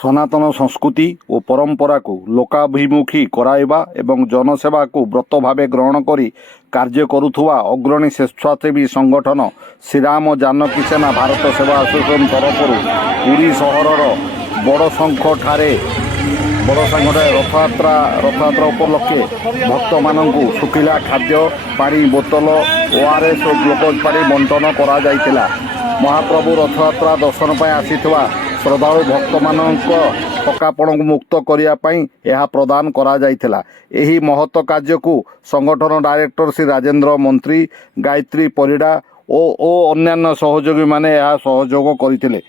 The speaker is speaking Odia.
ସନାତନ ସଂସ୍କୃତି ଓ ପରମ୍ପରାକୁ ଲୋକାଭିମୁଖୀ କରାଇବା ଏବଂ ଜନସେବାକୁ ବ୍ରତ ଭାବେ ଗ୍ରହଣ କରି କାର୍ଯ୍ୟ କରୁଥିବା ଅଗ୍ରଣୀ ସ୍ୱେଚ୍ଛାସେବୀ ସଂଗଠନ ଶ୍ରୀରାମ ଜାନକୀ ସେନା ଭାରତ ସେବା ଆସୋସିଏସନ ତରଫରୁ ପୁରୀ ସହରର ବଡ଼ଶଙ୍ଖଠାରେ ରଥଯାତ୍ରା ଉପଲକ୍ଷେ ଭକ୍ତମାନଙ୍କୁ ଶୁଖିଲା ଖାଦ୍ୟ, ପାଣି ବୋତଲ, ORS ଓ ଗ୍ଲୁକୋଜ୍ ପାଣି ବଣ୍ଟନ କରାଯାଇଥିଲା। ମହାପ୍ରଭୁ ରଥଯାତ୍ରା ଦର୍ଶନ ପାଇଁ ଆସିଥିବା ଶ୍ରଦ୍ଧାଳୁ ଭକ୍ତମାନଙ୍କ ଥକାପଣକୁ ମୁକ୍ତ କରିବା ପାଇଁ ଏହା ପ୍ରଦାନ କରାଯାଇଥିଲା। ଏହି ମହତ କାର୍ଯ୍ୟକୁ ସଂଗଠନ ଡାଇରେକ୍ଟର ଶ୍ରୀ ରାଜେନ୍ଦ୍ର ମନ୍ତ୍ରୀ, ଗାୟତ୍ରୀ ପରିଡ଼ା ଓ ଅନ୍ୟାନ୍ୟ ସହଯୋଗୀମାନେ ଏହା ସହଯୋଗ କରିଥିଲେ।